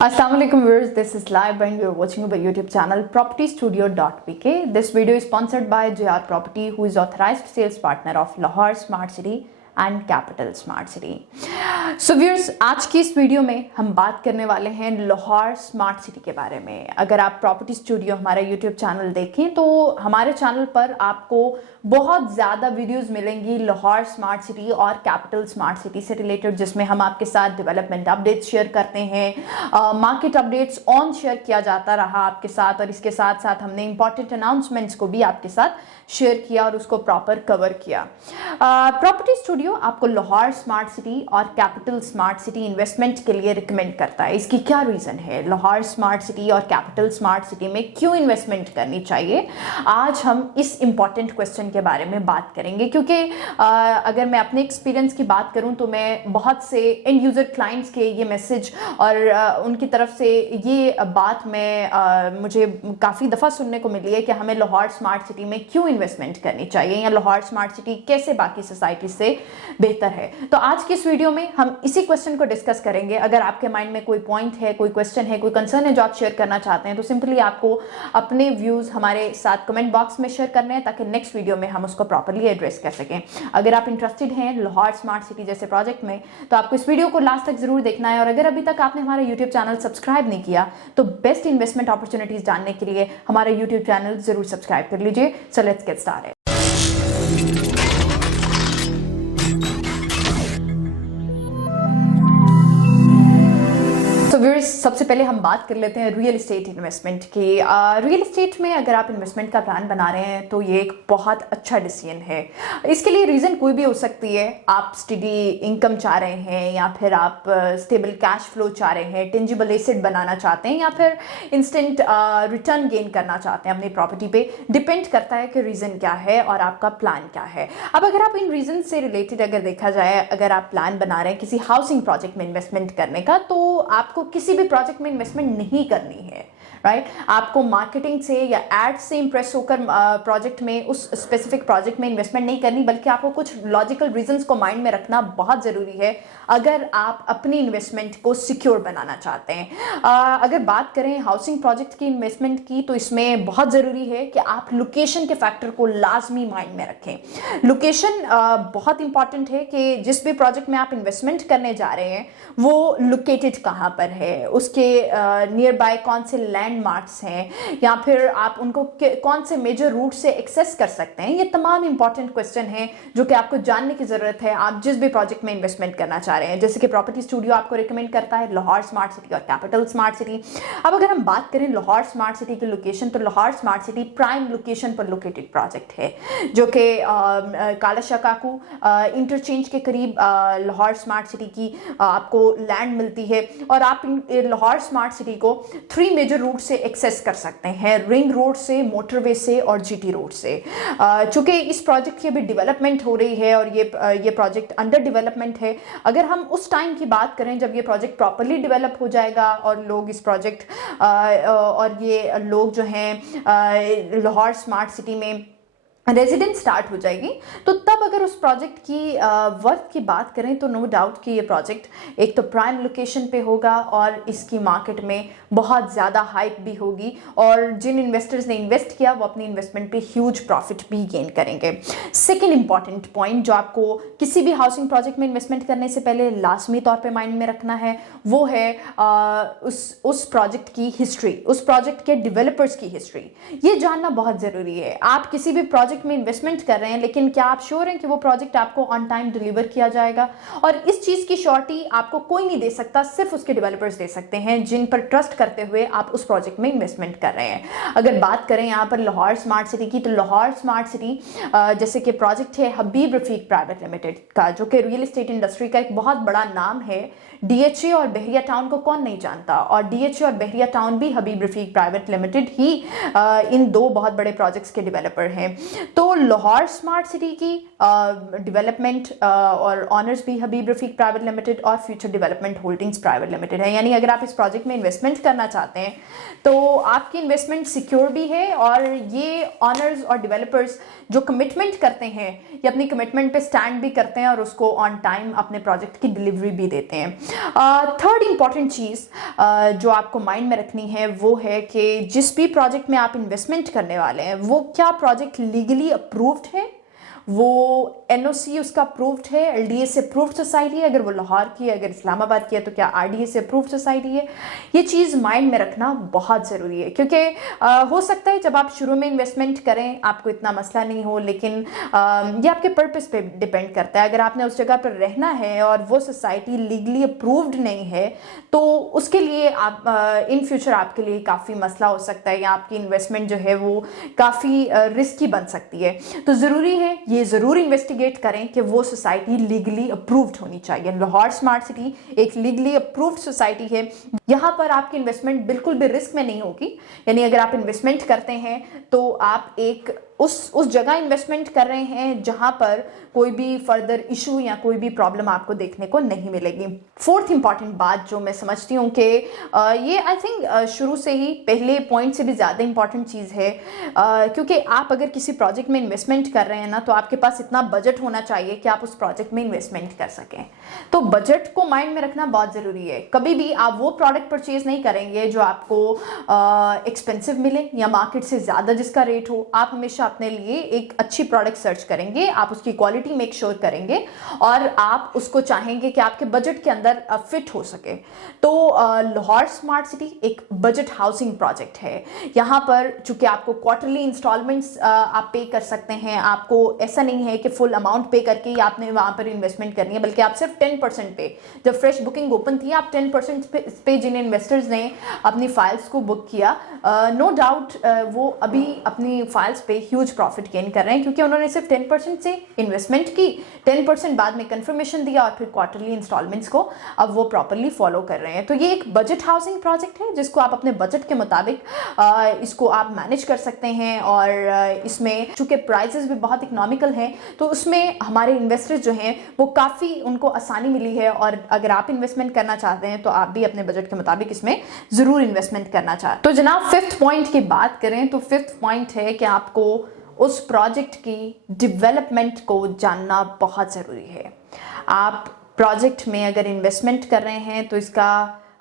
Assalamualaikum viewers, this is live and you're watching our YouTube channel propertystudio.pk. This video is sponsored by JR Property, who is authorized sales partner of Lahore Smart City and capital smart city. So viewers, आज की इस video में हम बात करने वाले हैं Lahore smart city के बारे में। अगर आप प्रॉपर्टी स्टूडियो हमारा यूट्यूब चैनल देखें तो हमारे चैनल पर आपको बहुत ज़्यादा वीडियोस मिलेंगी लाहौर स्मार्ट सिटी और कैपिटल स्मार्ट सिटी से रिलेटेड, जिसमें हम आपके साथ डेवलपमेंट अपडेट्स शेयर करते हैं, मार्केट अपडेट्स ऑन शेयर किया जाता रहा आपके साथ, और इसके साथ साथ हमने इंपॉर्टेंट अनाउंसमेंट्स को भी आपके साथ शेयर किया और उसको प्रॉपर कवर किया। प्रॉपर्टी स्टूडियो आपको लाहौर स्मार्ट सिटी और कैपिटल स्मार्ट सिटी इन्वेस्टमेंट के लिए रिकमेंड करता है। इसकी क्या रीज़न है, लाहौर स्मार्ट सिटी और कैपिटल स्मार्ट सिटी में क्यों इन्वेस्टमेंट करनी चाहिए, आज हम इस इंपॉर्टेंट क्वेश्चन के बारे में बात करेंगे। क्योंकि अगर मैं अपने एक्सपीरियंस की बात करूं तो मैं बहुत से एंड यूज़र क्लाइंट्स के ये मैसेज और उनकी तरफ से ये बात मुझे काफ़ी दफ़ा सुनने को मिली है कि हमें लाहौर स्मार्ट सिटी में क्यों इन्वेस्टमेंट करनी चाहिए, या लाहौर स्मार्ट सिटी कैसे बाकी सोसाइटी से बेहतर है। तो आज की इस वीडियो में हम इसी क्वेश्चन को डिस्कस करेंगे। अगर आपके माइंड में कोई पॉइंट है, कोई क्वेश्चन है, कोई कंसर्न है जो आप शेयर करना चाहते हैं, तो सिंपली आपको अपने व्यूज हमारे साथ कमेंट बॉक्स में शेयर करने हैं, ताकि नेक्स्ट वीडियो में हम उसको प्रॉपर्ली एड्रेस कर सकें। अगर आप इंटरेस्टेड हैं लाहौर स्मार्ट सिटी जैसे प्रोजेक्ट में, तो आपको इस वीडियो को लास्ट तक जरूर देखना है। और अगर अभी तक आपने हमारा यूट्यूब चैनल सब्सक्राइब नहीं किया तो बेस्ट इन्वेस्टमेंट अपॉर्चुनिटीज जानने के लिए हमारा यूट्यूब चैनल जरूर सब्सक्राइब कर लीजिए। So let's get started. Viewers, सबसे पहले हम बात कर लेते हैं रियल एस्टेट इन्वेस्टमेंट की। रियल एस्टेट में अगर आप इन्वेस्टमेंट का प्लान बना रहे हैं तो ये एक बहुत अच्छा डिसीजन है। इसके लिए रीज़न कोई भी हो सकती है। आप स्टडी इनकम चाह रहे हैं, या फिर आप स्टेबल कैश फ्लो चाह रहे हैं, टेंजिबल एसेट बनाना चाहते हैं, या फिर इंस्टेंट रिटर्न गेन करना चाहते हैं अपनी प्रॉपर्टी पे। डिपेंड करता है कि रीज़न क्या है और आपका प्लान क्या है। अब अगर आप इन रीज़न से रिलेटेड अगर देखा जाए, अगर आप प्लान बना रहे हैं किसी हाउसिंग प्रोजेक्ट में इन्वेस्टमेंट करने का, तो आपको किसी भी प्रोजेक्ट में इन्वेस्टमेंट नहीं करनी है, राइट। आपको मार्केटिंग से या एड से इंप्रेस होकर प्रोजेक्ट में, उस स्पेसिफिक प्रोजेक्ट में इन्वेस्टमेंट नहीं करनी, बल्कि आपको कुछ लॉजिकल रीजंस को माइंड में रखना बहुत ज़रूरी है अगर आप अपनी इन्वेस्टमेंट को सिक्योर बनाना चाहते हैं। अगर बात करें हाउसिंग प्रोजेक्ट की इन्वेस्टमेंट की, तो इसमें बहुत ज़रूरी है कि आप लोकेशन के फैक्टर को लाजमी माइंड में रखें। लोकेशन बहुत इंपॉर्टेंट है कि जिस भी प्रोजेक्ट में आप इन्वेस्टमेंट करने जा रहे हैं वो लोकेटेड कहाँ पर है, उसके नियर बाय कौन से लैंडमार्क्स हैं, या फिर आप उनको कौन से मेजर रूट से एक्सेस कर सकते हैं। ये तमाम इंपॉर्टेंट क्वेश्चन हैं जो कि आपको जानने की ज़रूरत है आप जिस भी प्रोजेक्ट में इन्वेस्टमेंट करना चाह रहे हैं। जैसे कि प्रॉपर्टी स्टूडियो आपको रिकमेंड करता है लाहौर स्मार्ट सिटी और कैपिटल स्मार्ट सिटी। अब अगर हम बात करें लाहौर स्मार्ट सिटी की लोकेशन, तो Lahore smart city prime location पर लोकेटेड प्रोजेक्ट है, जो कि कालाशाह काकू इंटरचेंज के करीब लाहौर स्मार्ट सिटी की आपको लैंड मिलती है। और आप लाहौर स्मार्ट सिटी को 3 मेजर रूट से एक्सेस कर सकते हैं, रिंग रोड से, मोटरवे से और जीटी रोड से। चूंकि इस प्रोजेक्ट की अभी डेवलपमेंट हो रही है और ये प्रोजेक्ट अंडर डेवलपमेंट है, अगर हम उस टाइम की बात करें जब ये प्रोजेक्ट प्रॉपर्ली डेवलप हो जाएगा और लोग इस प्रोजेक्ट और ये लोग जो हैं लाहौर स्मार्ट सिटी में रेजिडेंट स्टार्ट हो जाएगी, तो तब अगर उस प्रोजेक्ट की वर्थ की बात करें तो नो डाउट कि ये प्रोजेक्ट एक तो प्राइम लोकेशन पे होगा और इसकी मार्केट में बहुत ज़्यादा हाइप भी होगी, और जिन इन्वेस्टर्स ने इन्वेस्ट किया वो अपनी इन्वेस्टमेंट पे ह्यूज प्रॉफिट भी गेन करेंगे। सेकेंड इंपॉर्टेंट पॉइंट जो आपको किसी भी हाउसिंग प्रोजेक्ट में इन्वेस्टमेंट करने से पहले लाजमी तौर पर माइंड में रखना है, वो है उस प्रोजेक्ट की हिस्ट्री, उस प्रोजेक्ट के डेवलपर्स की हिस्ट्री। ये जानना बहुत ज़रूरी है। आप किसी भी प्रोजेक्ट में इन्वेस्टमेंट कर रहे हैं, लेकिन क्या आप श्योर हैं कि वो प्रोजेक्ट आपको ऑन टाइम डिलीवर किया जाएगा? और इस चीज की श्योरिटी आपको कोई नहीं दे सकता, सिर्फ उसके डेवलपर्स दे सकते हैं जिन पर ट्रस्ट करते हुए आप उस प्रोजेक्ट में इन्वेस्टमेंट कर रहे हैं। अगर बात करें यहाँ पर लाहौर स्मार्ट सिटी की, तो लाहौर स्मार्ट सिटी जैसे कि प्रोजेक्ट है हबीब रफीक प्राइवेट लिमिटेड का, जो कि रियल एस्टेट इंडस्ट्री का एक बहुत बड़ा नाम है। डीएचए और बहरिया टाउन को कौन नहीं जानता, और डीएचए और बहरिया टाउन भी हबीब रफीक प्राइवेट लिमिटेड ही इन 2 बहुत बड़े प्रोजेक्ट्स के डेवलपर हैं। तो लाहौर स्मार्ट सिटी की डेवलपमेंट और ऑनर्स भी हबीब रफीक प्राइवेट लिमिटेड और future development holdings private limited है। यानी अगर आप इस प्रोजेक्ट में इन्वेस्टमेंट करना चाहते हैं तो आपकी इन्वेस्टमेंट सिक्योर भी है, और ये ऑनर्स और डेवलपर्स जो कमिटमेंट करते हैं ये अपनी कमिटमेंट पे स्टैंड भी करते हैं और उसको ऑन टाइम अपने प्रोजेक्ट की डिलीवरी भी देते हैं। थर्ड इंपॉर्टेंट चीज़ जो आपको माइंड में रखनी है वो है कि जिस भी प्रोजेक्ट में आप इन्वेस्टमेंट करने वाले हैं वो क्या प्रोजेक्ट लीगली अप्रूव्ड है, वो एनओसी उसका अप्रूव्ड है, एलडीए से अप्रूव्ड सोसाइटी है, अगर वो लाहौर की है, अगर इस्लामाबाद की है तो क्या आरडीए से अप्रूव्ड सोसाइटी है। ये चीज़ माइंड में रखना बहुत ज़रूरी है, क्योंकि हो सकता है जब आप शुरू में इन्वेस्टमेंट करें आपको इतना मसला नहीं हो, लेकिन ये आपके पर्पस पे डिपेंड करता है। अगर आपने उस जगह पर रहना है और वो सोसाइटी लीगली अप्रूव्ड नहीं है तो उसके लिए आप इन फ्यूचर आपके लिए काफ़ी मसला हो सकता है, या आपकी इन्वेस्टमेंट जो है वो काफ़ी रिस्की बन सकती है। तो ज़रूरी है ये ज़रूर इन्वेस्टिगेट करें कि वो सोसाइटी लीगली अप्रूव्ड होनी चाहिए। लाहौर स्मार्ट सिटी एक लीगली अप्रूव्ड सोसाइटी है, यहाँ पर आपकी इन्वेस्टमेंट बिल्कुल भी रिस्क में नहीं होगी। यानी अगर आप इन्वेस्टमेंट करते हैं तो आप एक उस जगह इन्वेस्टमेंट कर रहे हैं जहां पर कोई भी फर्दर इशू या कोई भी प्रॉब्लम आपको देखने को नहीं मिलेगी। फोर्थ इंपॉर्टेंट बात जो मैं समझती हूँ कि ये आई थिंक शुरू से ही पहले पॉइंट से भी ज़्यादा इंपॉर्टेंट चीज़ है, क्योंकि आप अगर किसी प्रोजेक्ट में इन्वेस्टमेंट कर रहे हैं ना तो आपके पास इतना बजट होना चाहिए कि आप उस प्रोजेक्ट में इन्वेस्टमेंट कर सकें। तो बजट को माइंड में रखना बहुत ज़रूरी है। कभी भी आप वो प्रोडक्ट परचेज नहीं करेंगे जो आपको एक्सपेंसिव मिले या मार्केट से ज़्यादा जिसका रेट हो। आप हमेशा अपने लिए एक अच्छी प्रोडक्ट सर्च करेंगे, आप उसकी क्वालिटी मेक श्योर करेंगे और आप उसको चाहेंगे कि आपके बजट के अंदर फिट हो सके। तो लाहौर स्मार्ट सिटी एक बजट हाउसिंग प्रोजेक्ट है। यहाँ पर चूंकि आपको क्वार्टरली इंस्टॉलमेंट्स आप पे कर सकते हैं, आपको ऐसा नहीं है कि फुल अमाउंट पे करके ही आपने वहाँ पर इन्वेस्टमेंट करनी है, बल्कि आप सिर्फ 10% पे, जब फ्रेश बुकिंग ओपन थी आप 10% पे जिन इन्वेस्टर्स ने अपनी फाइल्स को बुक किया, नो डाउट वो अभी अपनी फाइल्स पे ह्यूज प्रॉफिट गेन कर रहे हैं, क्योंकि उन्होंने सिर्फ 10% से इन्वेस्टमेंट की, 10% बाद में कंफर्मेशन दिया और फिर क्वार्टरली इंस्टॉलमेंट्स को अब वो प्रॉपरली फॉलो कर रहे हैं। तो ये एक बजट हाउसिंग प्रोजेक्ट है जिसको आप अपने बजट के मुताबिक इसको आप मैनेज कर सकते हैं, और इसमें चूंकि प्राइसेस भी बहुत इकोनॉमिकल हैं तो उसमें हमारे इन्वेस्टर्स जो हैं वो काफ़ी उनको आसानी मिली है। और अगर आप इन्वेस्टमेंट करना चाहते हैं तो आप भी अपने बजट के मुताबिक इसमें ज़रूर इन्वेस्टमेंट करना चाहते हैं। तो जनाब फिफ्थ पॉइंट की बात करें तो फिफ्थ पॉइंट है कि आपको उस प्रोजेक्ट की डेवलपमेंट को जानना बहुत ज़रूरी है। आप प्रोजेक्ट में अगर इन्वेस्टमेंट कर रहे हैं तो इसका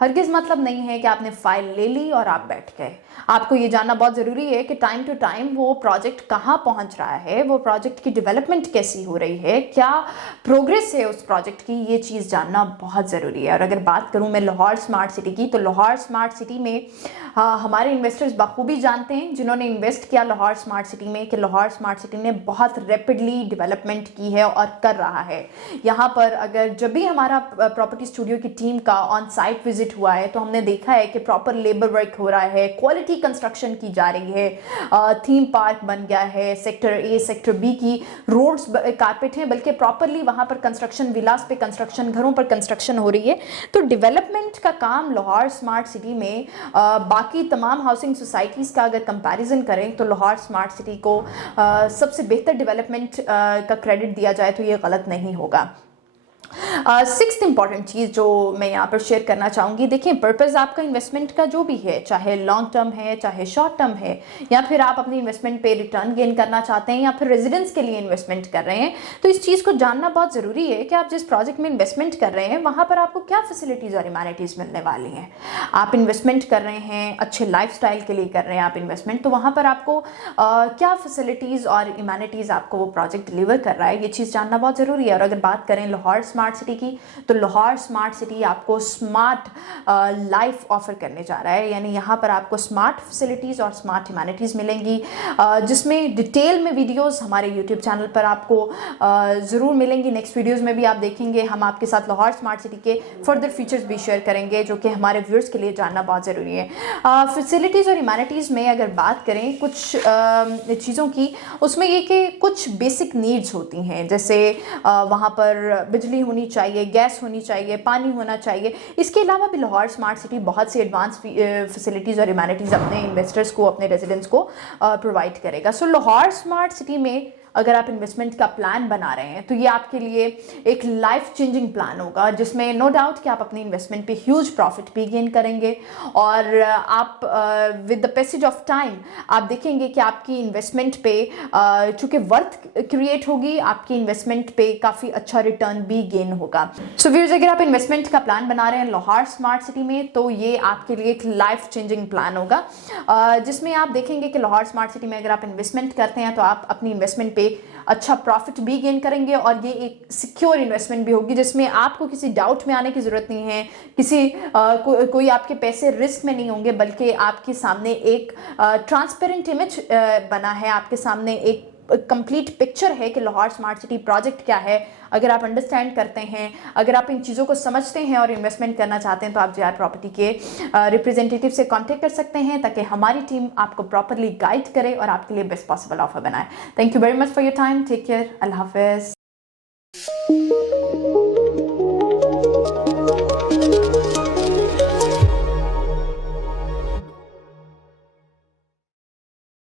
हरगिज़ मतलब नहीं है कि आपने फाइल ले ली और आप बैठ गए। आपको ये जानना बहुत ज़रूरी है कि टाइम टू टाइम वो प्रोजेक्ट कहाँ पहुँच रहा है, वो प्रोजेक्ट की डेवलपमेंट कैसी हो रही है, क्या प्रोग्रेस है उस प्रोजेक्ट की, ये चीज़ जानना बहुत ज़रूरी है। और अगर बात करूँ मैं लाहौर स्मार्ट सिटी की, तो लाहौर स्मार्ट सिटी में हमारे इन्वेस्टर्स बखूबी जानते हैं जिन्होंने इन्वेस्ट किया लाहौर स्मार्ट सिटी में कि लाहौर स्मार्ट सिटी ने बहुत रैपिडली डेवलपमेंट की है और कर रहा है। यहाँ पर अगर जब भी हमारा प्रॉपर्टी स्टूडियो की टीम का ऑन साइट विजिट हुआ है तो हमने देखा है कि प्रॉपर लेबर वर्क हो रहा है, क्वालिटी कंस्ट्रक्शन की जा रही है, थीम पार्क बन गया है, सेक्टर ए सेक्टर बी की रोड्स कारपेट हैं, बल्कि प्रॉपरली वहाँ पर कंस्ट्रक्शन, विलास पे कंस्ट्रक्शन, घरों पर कंस्ट्रक्शन हो रही है। तो डेवलपमेंट का काम लाहौर स्मार्ट सिटी में बाकी तमाम हाउसिंग सोसाइटीज़ का अगर कंपैरिजन करें तो लाहौर स्मार्ट सिटी को सबसे बेहतर डेवलपमेंट का क्रेडिट दिया जाए तो ये गलत नहीं होगा। सिक्स्थ इंपॉर्टेंट चीज़ जो मैं यहाँ पर शेयर करना चाहूँगी, देखिए पर्पज़ आपका इन्वेस्टमेंट का जो भी है, चाहे लॉन्ग टर्म है, चाहे शॉर्ट टर्म है, या फिर आप अपनी इन्वेस्टमेंट पे रिटर्न गेन करना चाहते हैं, या फिर रेजिडेंस के लिए इन्वेस्टमेंट कर रहे हैं, तो इस चीज़ को जानना बहुत ज़रूरी है कि आप जिस प्रोजेक्ट में इन्वेस्टमेंट कर रहे हैं वहाँ पर आपको क्या फैसिलिटीज़ और इम्यूनिटीज़ मिलने वाली हैं। आप इन्वेस्टमेंट कर रहे हैं, अच्छे लाइफ के लिए कर रहे हैं आप इन्वेस्टमेंट, तो वहाँ पर आपको क्या फैसिलिटीज़ और इम्यूनिटीज़ आपको वो प्रोजेक्ट डिलीवर कर रहा है, ये चीज़ जानना बहुत ज़रूरी है। और अगर बात करें लाहौर स्मार्ट सिटी की, तो लाहौर स्मार्ट सिटी आपको स्मार्ट लाइफ ऑफर करने जा रहा है। यानी यहाँ पर आपको स्मार्ट फैसिलिटीज़ और स्मार्ट ह्यूमैनिटीज़ मिलेंगी, जिसमें डिटेल में वीडियोस हमारे यूट्यूब चैनल पर आपको ज़रूर मिलेंगी। नेक्स्ट वीडियोस में भी आप देखेंगे हम आपके साथ लाहौर स्मार्ट सिटी के फर्दर फीचर्स भी शेयर करेंगे जो कि हमारे व्यूअर्स के लिए जानना बहुत ज़रूरी है। फैसिलिटीज़ और ह्यूमैनिटीज़ में अगर बात करें कुछ चीज़ों की, उसमें ये कि कुछ बेसिक नीड्स होती हैं, जैसे वहाँ पर बिजली होनी चाहिए, गैस होनी चाहिए, पानी होना चाहिए। इसके अलावा भी लाहौर स्मार्ट सिटी बहुत सी एडवांस फैसिलिटीज़ और इम्यूनिटीज़ अपने इन्वेस्टर्स को, अपने रेजिडेंट्स को प्रोवाइड करेगा। सो लाहौर स्मार्ट सिटी में अगर आप इन्वेस्टमेंट का प्लान बना रहे हैं तो ये आपके लिए एक लाइफ चेंजिंग प्लान होगा, जिसमें नो डाउट कि आप अपनी इन्वेस्टमेंट पे ह्यूज प्रॉफिट भी गेन करेंगे। और आप with the passage of time आप देखेंगे कि आपकी इन्वेस्टमेंट पे चूँकि वर्थ क्रिएट होगी, आपकी इन्वेस्टमेंट पे काफ़ी अच्छा रिटर्न भी गेन होगा। सो व्यूअर्स, अगर आप इन्वेस्टमेंट का प्लान बना रहे हैं लाहौर स्मार्ट सिटी में तो ये आपके लिए एक लाइफ चेंजिंग प्लान होगा, जिसमें आप देखेंगे कि लाहौर स्मार्ट सिटी में अगर आप इन्वेस्टमेंट करते हैं तो आप अपनी इन्वेस्टमेंट पे अच्छा प्रॉफिट भी गेन करेंगे और ये एक सिक्योर इन्वेस्टमेंट भी होगी, जिसमें आपको किसी डाउट में आने की ज़रूरत नहीं है, किसी कोई आपके पैसे रिस्क में नहीं होंगे, बल्कि आपके सामने एक ट्रांसपेरेंट इमेज बना है, आपके सामने एक कंप्लीट पिक्चर है कि लाहौर स्मार्ट सिटी प्रोजेक्ट क्या है। अगर आप अंडरस्टैंड करते हैं, अगर आप इन चीज़ों को समझते हैं और इन्वेस्टमेंट करना चाहते हैं तो आप JR प्रॉपर्टी के रिप्रेजेंटेटिव से कांटेक्ट कर सकते हैं, ताकि हमारी टीम आपको प्रॉपरली गाइड करे और आपके लिए बेस्ट पॉसिबल ऑफर बनाए। Thank you very much for your time, take care, अल्लाह हाफिज़।